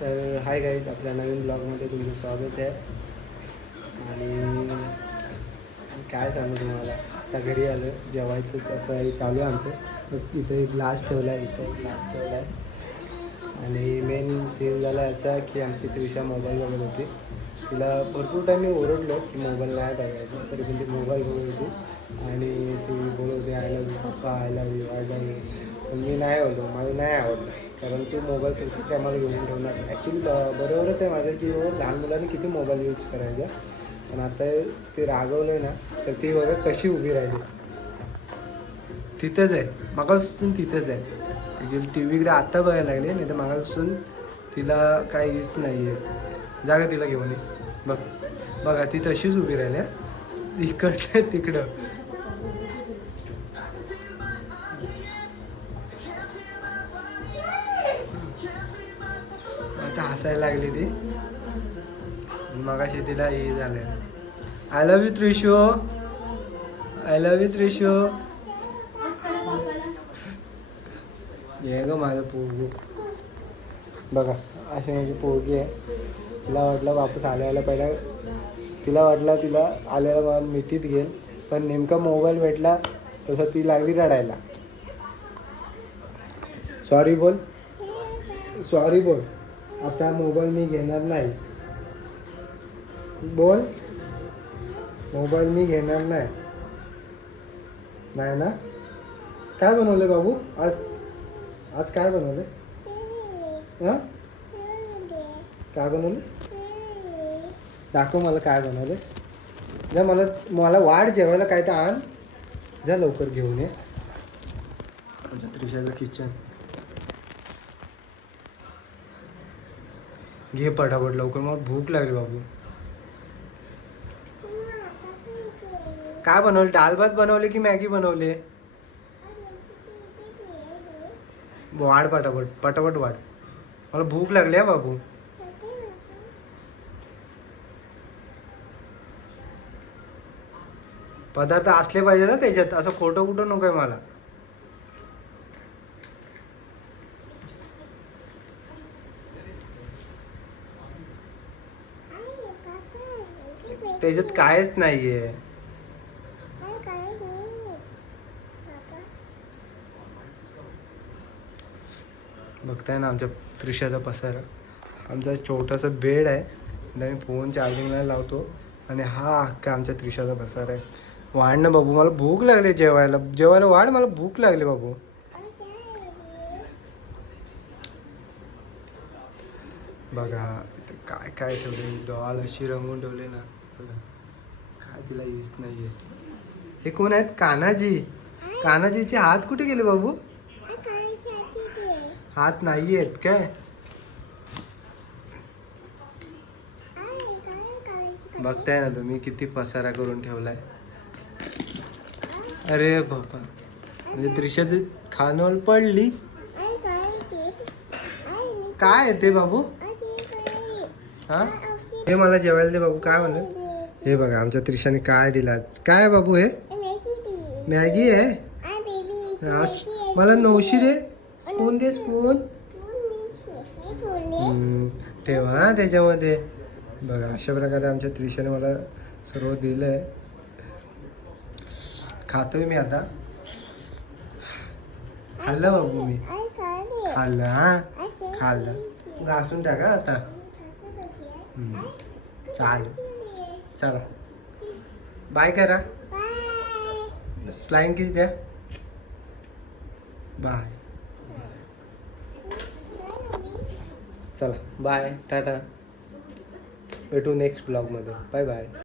तर hi guys, आपल्या नवीन ब्लॉगमध्ये तुमचं स्वागत आहे. आणि काय सांगू तुम्हाला, आता घरी आलं, जेवायचं असं आहे चालू आहे आमचं. इथे एक ग्लास ठेवला आहे, इथे एक ग्लास ठेवला आहे. आणि मेन सीन झाला असा की आमची त्रिशा मोबाईल बघत होती. तिला भरपूर टाईम मी ओरडलो की मोबाईल नाही बघायचा, तरी पण ती मोबाईल बघत होती. आणि ती बोलत होती आय लव्ह यू पप्पा, I love you, I love you. पण मी नाही बोललो, मला नाही आवडलं. कारण तू मोबाईल किती टायमाला घेऊन ठेवणार. ॲक्च्युली बरोबरच आहे माझ्या की लहान मुलांनी किती मोबाईल यूज करायचा. पण आता ते रागवलं आहे ना, तर ती बघा कशी उभी राहिली. तिथंच आहे, मागापासून तिथंच आहे. ॲक्च्युली टी व्हीकडे आत्ता बघायला लागले, नाही तर मागापासून तिला काही हीच नाही आहे. जागा तिला घेऊन ये. बघ बघा, ती तशीच उभी राहिली, इकडं तिकडं. आता हसायला लागली ती. मगाशी तिला हे झालं, I love you Trisho, I love you Trisho. हे ग माझं पोरगू बघा, अशी माझी पोरगी आहे. तिला वाटलं वापस आल्याला पहिला, तिला वाटलं तिला आल्याला मला मिठीत घेईल, पण नेमका मोबाईल भेटला तसं ती लागली रडायला. सॉरी बोल, सॉरी बोल, आता मोबाईल मी घेणार नाही. बोल, मोबाईल मी घेणार नाही. नाही ना? काय बनवले बाबू आज? आज काय बनवले? हां, काय बनवले? दाखव मला काय बनवलेस. जा, मला वाढ जेवायला काय तर आण. जा लवकर घेऊन ये. आमच्या त्रिशाचं किचन. घे पटापट लवकर, मला भूक लागली बाबू. काय बनवले? डाळ भात बनवले की मॅगी बनवले? वाढ पटापट, पटापट वाढ, मला भूक लागली आहे बाबू. पदार्थ असले पाहिजे ना त्याच्यात, असं खोटं कुठं नको आहे मला. त्याच्यात कायच नाहीये. बघताय ना आमच्या त्रिशाचा पसारा. आमचा छोटासा बेड आहे, मी फोन चार्जिंगला लावतो. आणि हा अख्खा आमच्या त्रिशाचा पसारा आहे. वाढ ना बाबू, मला भूक लागली जेवायला. जेवायला वाढ, मला भूक लागली बाबू. बघा इथे काय काय ठेवले, डॉल अशी रंगून ठेवले ना. बघा काय तिला हीच नाही आहे. हे कोण आहेत? कान्हाजी. कान्हाजीचे हात कुठे गेले बाबू? हात नाही आहेत काय? बघताय ना तुम्ही किती पसारा करून ठेवलाय. अरे बाबा, म्हणजे त्रिशाची खानोल पडली. काय आहे ते बाबू? हा, हे मला जेवायला दे बाबू. काय म्हणलं? हे बघा आमच्या त्रिशाने काय दिला. काय बाबू हे? मॅगी आहे. मला नवशी दे, स्पून दे, स्पून. ठेवा हा त्याच्यामध्ये. बघा अशा प्रकारे आमच्या त्रिशाने मला सर्व दिलं आहे. खातोय मी आता. खाल्लं बाबू मी, खाल्लं. हा खाल्लं, घासून टाका आता. चालेल, चला बाय करा. फ्लाइंग किस द्या. बाय. चला बाय, टाटा. भेटू नेक्स्ट ब्लॉगमध्ये. Bye bye.